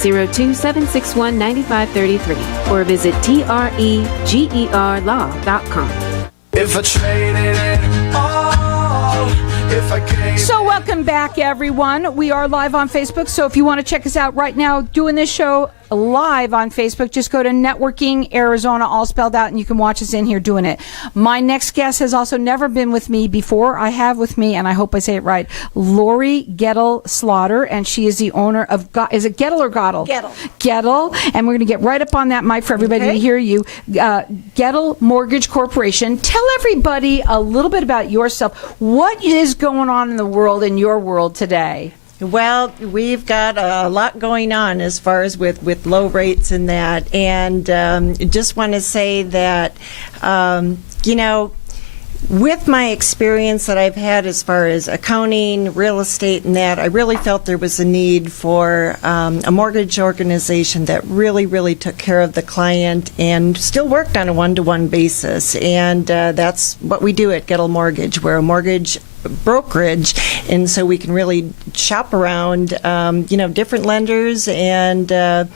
02-761-9533 or visit tregerlaw.com. If I traded it all, if I gave So welcome back, everyone. We are live on Facebook, so if you want to check us out right now, doing this show live on Facebook, just go to Networking Arizona, all spelled out, and you can watch us in here doing it. My next guest has also never been with me before. I have with me, and I hope I say it right, Laurie Goettl Slaughter, and she is the owner of, is it Goettl or Goettl? Goettl. Goettl, and we're going to get right up on that mic for everybody to hear you. Goettl Mortgage Corporation. Tell everybody a little bit about yourself. What is going on in the world, in your world today? Well, we've got a lot going on as far as with low rates and that. And just want to say that, with my experience that I've had as far as accounting, real estate, and that, I really felt there was a need for a mortgage organization that really, really took care of the client and still worked on a one-to-one basis. And that's what we do at Goettl Mortgage. We're a mortgage brokerage, and so we can really shop around, different lenders and as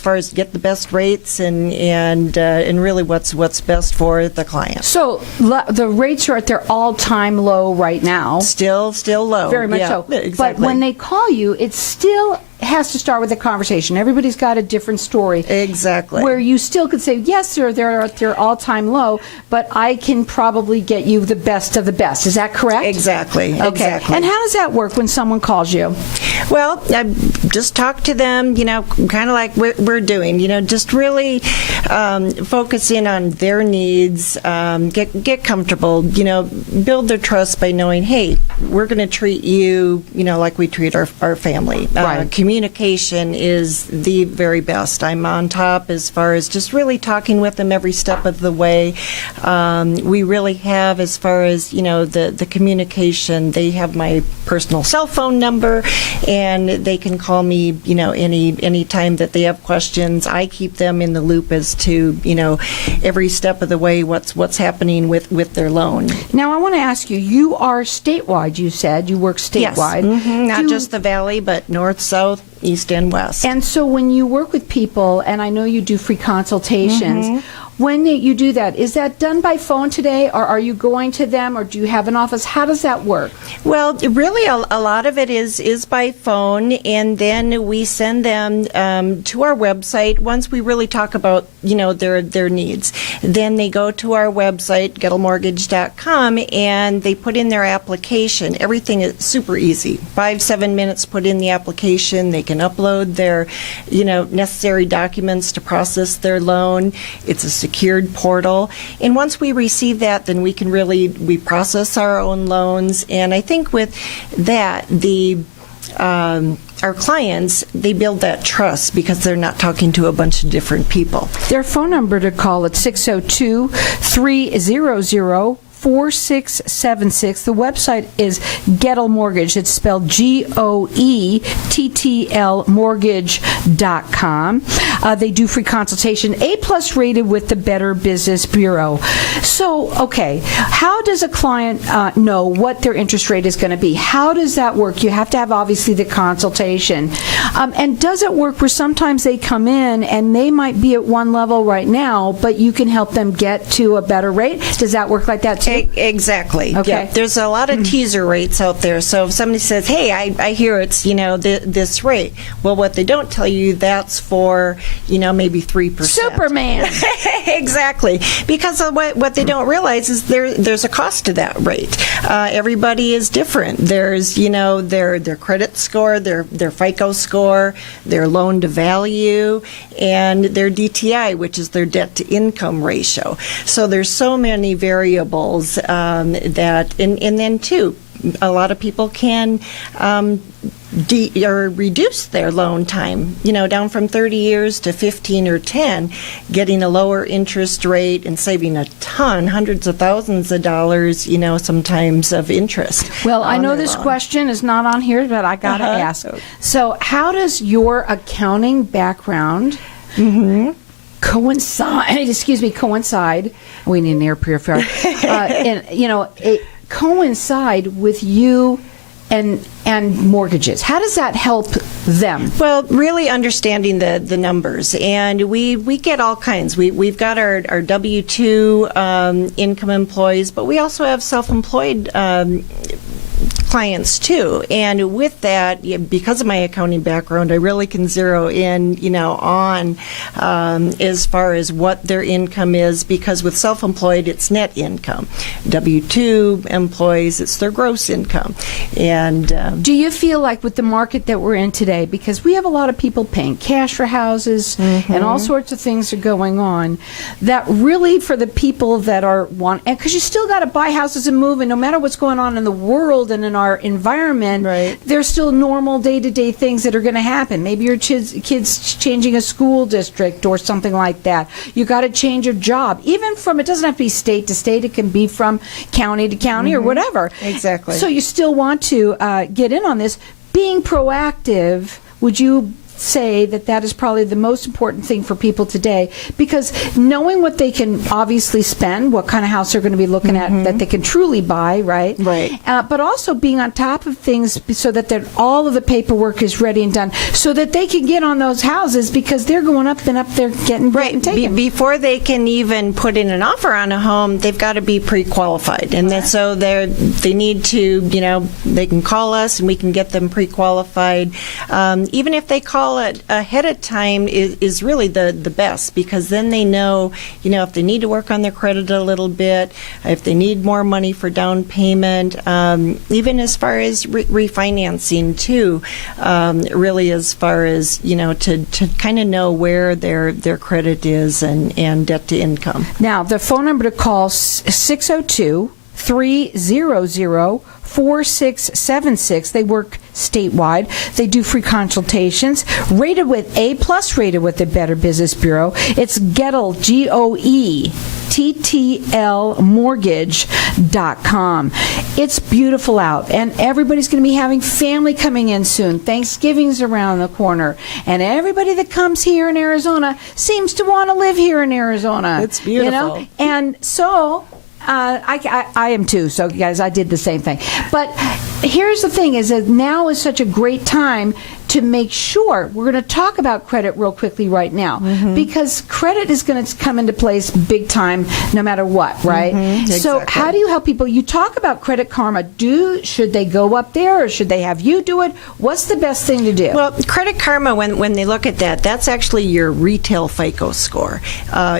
far as get the best rates and really what's best for the client. So the rates are at their all-time low right now. Still low. Very much so. Exactly. But when they call you, it still has to start with a conversation. Everybody's got a different story. Exactly. Where you still could say, yes, sir, they're at their all-time low, but I can probably get you the best of the best. Is that correct? Exactly. Okay. Exactly. And how does that work when someone calls you? Well, I just talk to them, kind of like we're doing, just really focus in on their needs, get comfortable, build their trust by knowing, hey, we're going to treat you, like we treat our family. Right. Communication is the very best. I'm on top as far as just really talking with them every step of the way. We really have, as far as, the communication, they have my personal cell phone number, and they can call me, any time that they have questions. I keep them in the loop as to, every step of the way what's happening with their loan. Now, I want to ask you, you are statewide, you said. You work statewide. Yes. Not just the Valley, but north, south, east, and west. And so when you work with people, and I know you do free consultations, when you do that, is that done by phone today, or are you going to them, or do you have an office? How does that work? Well, really, a lot of it is by phone, and then we send them to our website. Once we really talk about, their needs, then they go to our website, GoettLmortgage.com, and they put in their application. Everything is super easy. 5-7 minutes, put in the application. They can upload their, necessary documents to process their loan. It's a secured portal, and once we receive that, then we process our own loans. And I think with that, our clients, they build that trust because they're not talking to a bunch of different people. Their phone number to call at 602-300-4676. The website is Goettl Mortgage. It's spelled Goettl mortgage.com. They do free consultation, A+ rated with the Better Business Bureau. So, okay, how does a client know what their interest rate is going to be? How does that work? You have to have, obviously, the consultation. And does it work where sometimes they come in and they might be at one level right now, but you can help them get to a better rate? Does that work like that, too? Exactly. Okay. Yep. There's a lot of teaser rates out there. So if somebody says, hey, I hear it's, this rate. Well, what they don't tell you, that's for, maybe 3%. Superman. Exactly. Because of what they don't realize is there's a cost to that rate. Everybody is different. There's, their credit score, their FICO score, their loan to value, and their DTI, which is their debt to income ratio. So there's so many variables that, and then too, a lot of people can reduce their loan time, down from 30 years to 15 or 10, getting a lower interest rate and saving a ton, hundreds of thousands of dollars, sometimes of interest. Well, I know this question is not on here, but I got to ask. So how does your accounting background coincide, we need an air purifier, coincide with you and mortgages. How does that help them? Well, really understanding the numbers, and we get all kinds. We've got our W-2 income employees, but we also have self-employed clients too. And with that, because of my accounting background, I really can zero in, on as far as what their income is, because with self-employed, it's net income. W-2 employees, it's their gross income. And do you feel like with the market that we're in today, because we have a lot of people paying cash for houses and all sorts of things are going on, that really for the people that are because you still got to buy houses and move, and no matter what's going on in the world and in our environment, right, there's still normal day-to-day things that are going to happen. Maybe your kids changing a school district or something like that. You got to change your job. Even from, it doesn't have to be state to state, it can be from county to county or whatever. Exactly. So you still want to get in on this. Being proactive, would you say that is probably the most important thing for people today, because knowing what they can obviously spend, what kind of house they're going to be looking at that they can truly buy, right? Right. But also being on top of things so that all of the paperwork is ready and done, so that they can get on those houses, because they're going up and up, they're getting taken. Before they can even put in an offer on a home, they've got to be pre-qualified, and then so they need to, they can call us and we can get them pre-qualified. Even if they call it ahead of time is really the best, because then they know, if they need to work on their credit a little bit, if they need more money for down payment, even as far as refinancing too, really as far as, to kind of know where their credit is and debt to income. Now, the phone number to call is 602-300-4676. They work statewide. They do free consultations. Rated with A+, rated with the Better Business Bureau. It's Goettl, Goettl mortgage.com. It's beautiful out, and everybody's going to be having family coming in soon. Thanksgiving's around the corner, and everybody that comes here in Arizona seems to want to live here in Arizona. It's beautiful. And so I am too, so guys, I did the same thing. But here's the thing, is that now is such a great time to make sure. We're going to talk about credit real quickly right now, because credit is going to come into place big time no matter what, right? So Exactly. how do you help people? You talk about Credit Karma. Should they go up there, or should they have you do it? What's the best thing to do? Well, Credit Karma, when they look at that's actually your retail FICO score.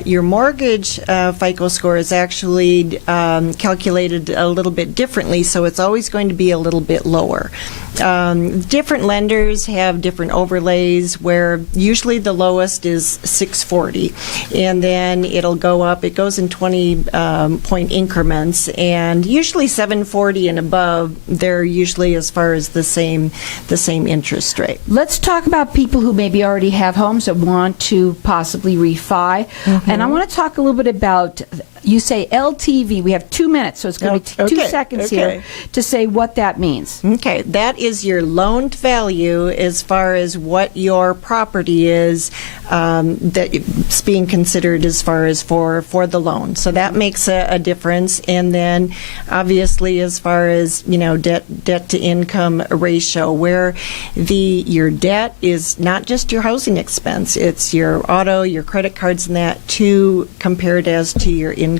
Your mortgage FICO score is actually calculated a little bit differently, so it's always going to be a little bit lower. Different lenders have different overlays, where usually the lowest is 640, and then it'll go up. It goes in 20-point increments, and usually 740 and above, they're usually as far as the same interest rate. Let's talk about people who maybe already have homes that want to possibly refi, and I want to talk a little bit about. You say LTV. We have 2 minutes, so it's going to be 2 seconds here to say what that means. Okay, that is your loaned value as far as what your property is that's being considered as far as for the loan. So that makes a difference. And then obviously as far as, debt to income ratio, where your debt is not just your housing expense, it's your auto, your credit cards and that too, compared as to your income.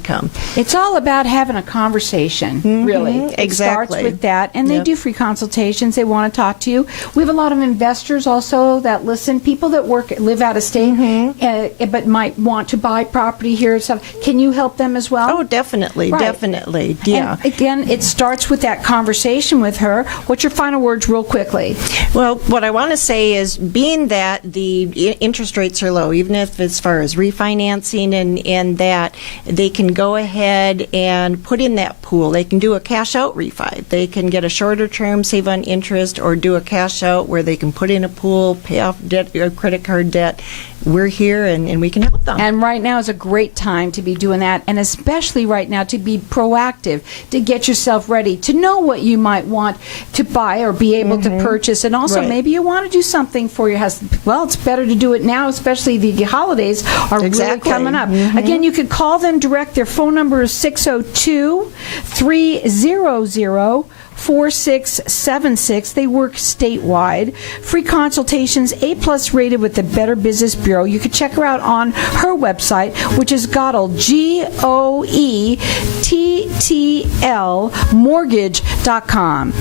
It's all about having a conversation, really. Exactly. It starts with that, and they do free consultations. They want to talk to you. We have a lot of investors also that listen, people that live out of state, but might want to buy property here and stuff. Can you help them as well? Oh, definitely, Right. definitely, yeah. And again, it starts with that conversation with her. What's your final words real quickly? Well, what I want to say is, being that the interest rates are low, even if as far as refinancing and that, they can go ahead and put in that pool. They can do a cash out refi. They can get a shorter term, save on interest, or do a cash out where they can put in a pool, pay off debt, credit card debt. We're here and we can help them. And right now is a great time to be doing that, and especially right now to be proactive, to get yourself ready, to know what you might want to buy or be able to purchase. And also maybe you want to do something for your house. Well, it's better to do it now, especially the holidays are really coming up. Again, you could call them direct York, their phone number is 602-300-4676. They work statewide. Free consultations, A+ rated with the Better Business Bureau. You can check her out on her website, which is Goettl, Goettl, mortgage.com.